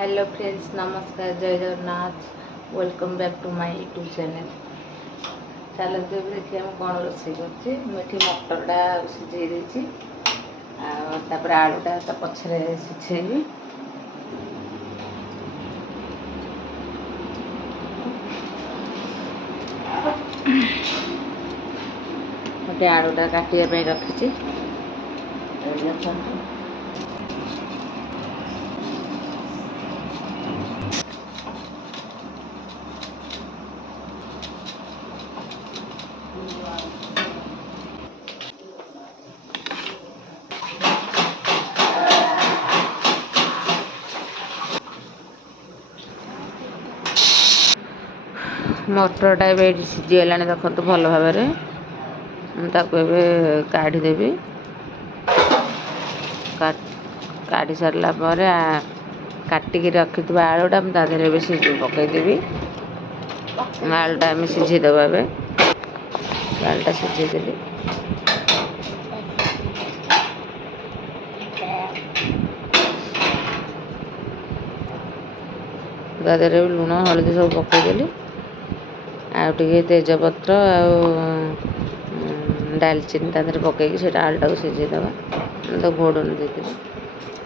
Hello friends, नमस्कार, जय Jagannath. Welcome back to my YouTube channel. चलते अब देखिए मैं कौन रोषे कर मटरटा सीझे देती आलूटा ता पछरे सीझेबी। गोटे आलूटा काटापी रखी मटरटा ये सीझीगला देखो भल भाव काढ़ीदेवी। काढ़ी सारा पर काटिक रखि आलूटा मुझे सीझ पकईदेवी। आलूटा आम सीझेदबा आलूटा सीझेदेली। तादेहरे लुण हलदी सब पकईदेली। आगे तेजपत्र डालचीनी तादेहरे पकईकि से आलूटा को सीझेदबा। तो घोड़न देती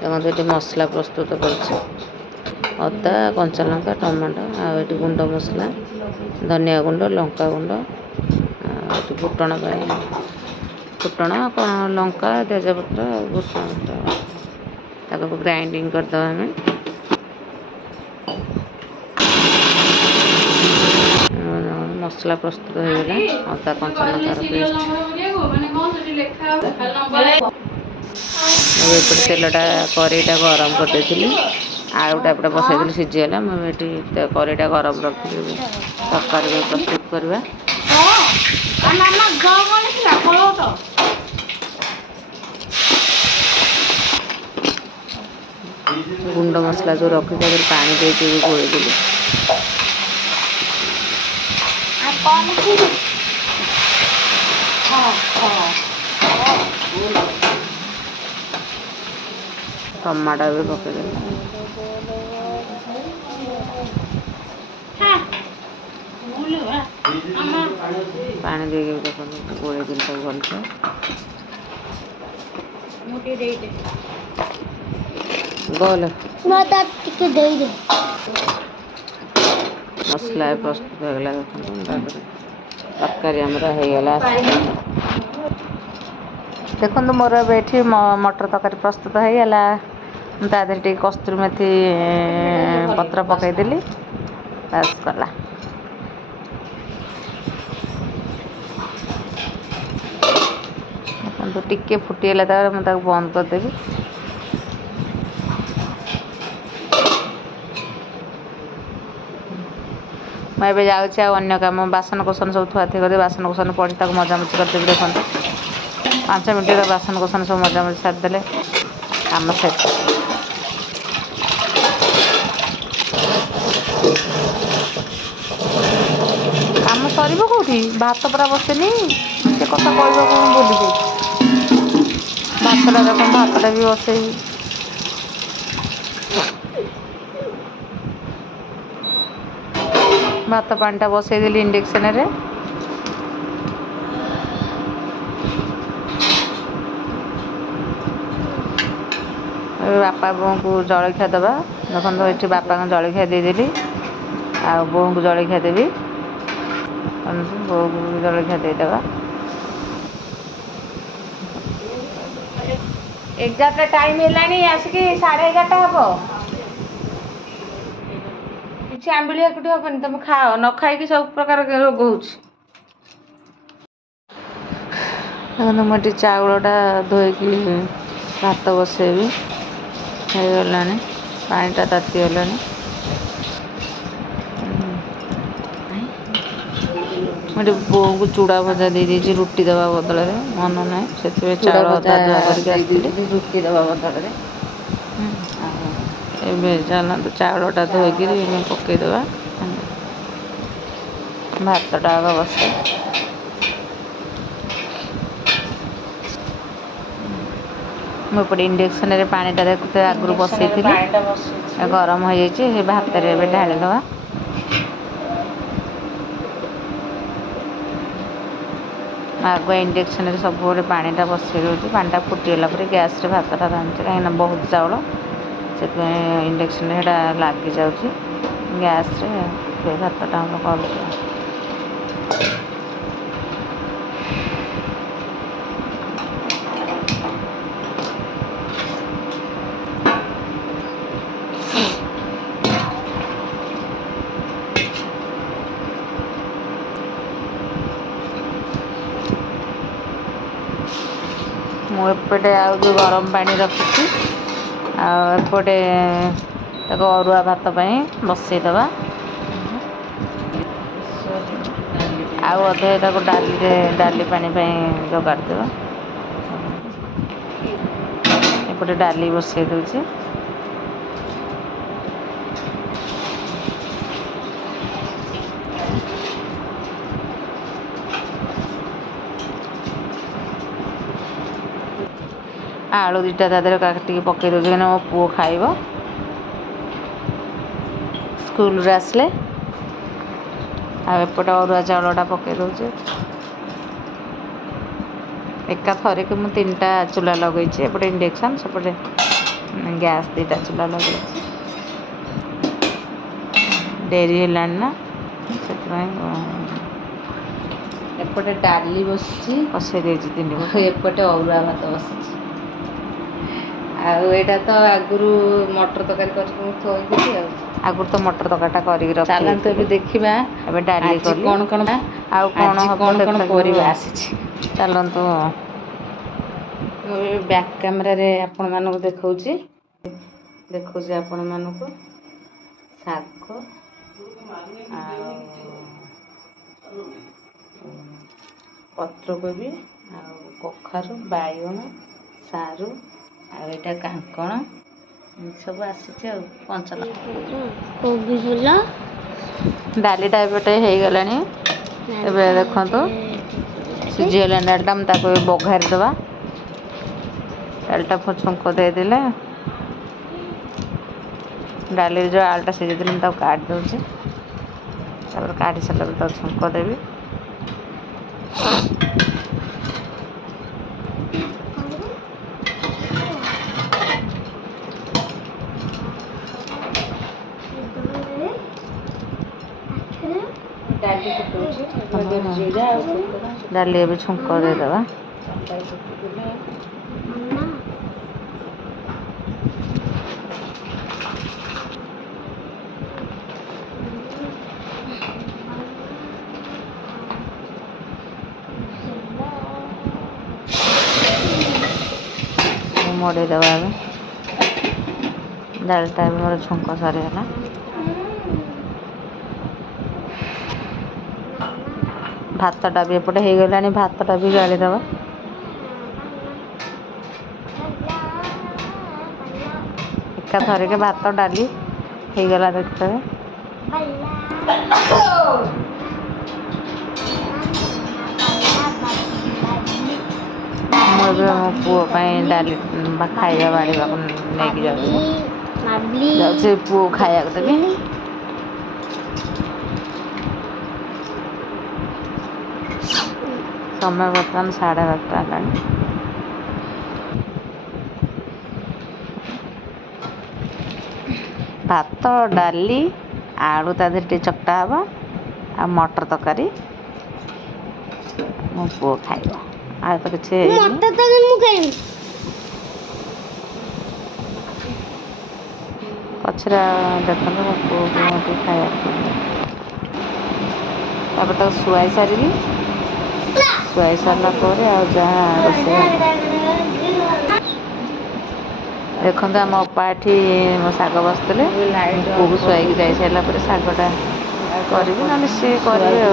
देखते ये मसला प्रस्तुत कर अदा कंचा लंका टमाटो आठ गुंड मसला धनिया गुंड लंका गुंड फुटण फुटण लंका तेजपत्र भूषण ग्राइंडिंग करदे आम मसला प्रस्तुत होगा। अदा कंचा लंकार पेस्ट तेलटा करेईटा गरम करदे आलूटा एपटे बसई सीझीगला। मुझे करेईटा गरम रखी तरकारी प्रस्तुत करवा। गुंड मसला जो रखी पानी देती गोलेदेली। टमाटो भी पकईदेली। पानी देके देखो गोलेदेली सब भलसे। गल मसला प्रस्तुत होगा। देखो तरकारी होगला। देखो मोर ये मटर तरकारी प्रस्तुत होगला। तादेहरे कस्तूरी मेथी पत्र पकईदेली। बस गला टिके फुटीगला मुझे बंद करदेवी। मुझे जाऊँ कम बासन कुसन सब थुआ थी कर बासन कुसन पड़ी मजामजी करदेवी। देखो 5 मिनट बासन कुसन सब मजामजी सारिदे कम सेट। कम सर कौटी भात पूरा बसेनी से कथा कह बोली भातटा देख भातटा भी बसई भात पानीटा बसईदेली इंडक्शन रे। बापा बोह को जलखिया दबा। देखो ये बापा को जलखिया देदेली आ बोह को जलखिया देवी। बोह को जलखिया देदेबा। एगारटा टाइम है आसिक 11:30 हम कि आंबिया कुटी हेनी तुम खाओ न खाई सब प्रकार रोग हो। मुझे चाउलटा धोईकी भात बसैबी होगला। पानीटा तातीगला। मुझे बोह को चूड़ा भजा दे दी रुटी दवा बदल मन ना से चाउल अदा धुआ कर रुटी दवा बदल चलते चाउलटा धोईकी पकईदबा। भातटा आग बस मुझे इंडक्शन रे पानीटा देखते आगु बसई गरम हो जाए भात ढाली दवा आग इंडक्शन रे सब पानीटा बसई दूसरी पानीटा फुटीगला गैस रे भातटा रांधुचे कहीं बहुत चाउल से इंडक्शन लग जाऊँगी गैस रे भातटा हम कर मुझे आज गरम पानी रखी आपटे अरुआ भात बसईदबा आधे डाली पानी जगाड़ देवा एपटे डाली बसई दूची आलू दुटा तादर काटिक पकई दूसरी कि मो पुओ खाइब स्कूल आसले आएपटे अरुआ चाउलटा पकई दूचे एका थरे कि मुझे 3टा चूल्हा लगे एपटे इंडक्शन सेपटे गैस 2टा चूल्हा लगे डेरी है ना से एपटे डाली बसी बसई दे 3 एपटे अरुआ भात बस आटा तो आगुरी मटर तरकारी आगुरी तो मटर तरकारीटा कर चलते देखा डाली कौन कौन आउ कौन कौन कौन परिबा आसी चलतु बैक कैमरा रे आपण मानक देखौची आपण मानक शाग पत्रकोबी कखारू बाइगण सारू आटा कांकण सब आसी कंचल कोबी फूल डालीटा एपटे हो गला देखो सीझीगला डालटा मुझे बघारी दबा डालटा छुंक देदेले डाली जो आलटा सीझे मुझे काट दूसरी काटी सारा छुंक देवी डाली भी छुंक देदबा मोड़े दबा डालटा भी मोर छुंक सरीगला भातटा भी एपटे हो गला भातटा भी गाड़ी दबा एका थरे के भात डाली हो गला देखते मुझे मो पुओ डाली खाଇବା बाड़ा नहीं जाऊँ पुओ खाया देवी समय बर्तमान 12:30 है भात डाली आलू तादे चकटा हवा आ मटर तरकारी मो पुओ खाइबा आ तो किसी पचरा देखो मो पुओ को खाया तक शुआई सारी शुआई सारा देखो आम अपा ये मो शाग बसते पुओ को शुआई जा सारापर शागटा करी ना सी करेंगे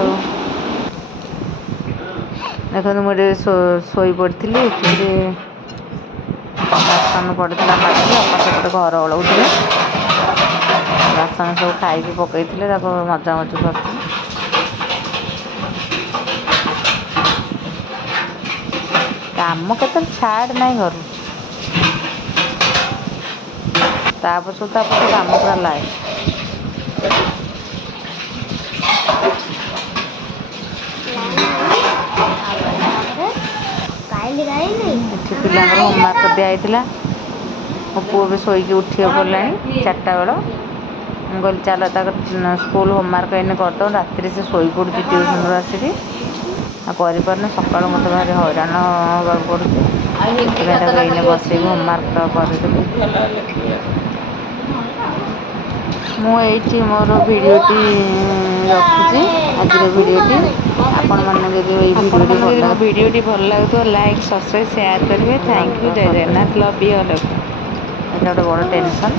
देखो मुझे शोई पड़ी बासन पड़ा माटी अपा सेपटे घर ओलौले बासन सब खाई पकई मजा मजी कर काम के छाड़ ना घर ତାପଛକୁ ତାପଛ କାମ ପୁରା ଲାଏ। ଏଠି ପିଲାଙ୍କର ହୋମୱାର୍କ ଦିଆହେଇଥିଲା। ମୋ ପୁଅ ବି ଶୋଇକି ଉଠିବ ପଡ଼ିଲାଣି 4ଟା ବେଳ। ମୁଁ କହିଲି ଚାଲ ତାକୁ ସ୍କୁଲ ହୋମୱାର୍କ ଏଇନେ କରିଦେବ, ରାତିରେ ସେ ଶୋଇପଡ଼ୁଛି ଟ୍ୟୁସନରୁ ଆସିକି ଆଉ କରିପାରୁନି। ସକାଳୁ ମୋତେ ଭାରି ହଇରାଣ ହେବାକୁ ପଡ଼ୁଛି, ସେଥିପାଇଁ ତାକୁ ଏଇନେ ବସେଇକି ହୋମୱାର୍କଟା କରିଦେବି। ମୁଁ ଏଇଠି ମୋର ଭିଡ଼ିଓଟି ରଖୁଛି, ଆଜିର ଭିଡ଼ିଓଟି। ଆପଣମାନେ ଯଦି ଏଇ ଭିଡ଼ିଓଟି ଭଲ ଲାଗୁଥିବ ଲାଇକ୍ ସବସ୍କ୍ରାଇବ୍ ସେୟାର କରିବେ। Thank you. ଜୟ ଜଗନ୍ନାଥ। Love you all. ଏଇଟା ଗୋଟେ ବଡ଼ ଟେନସନ୍।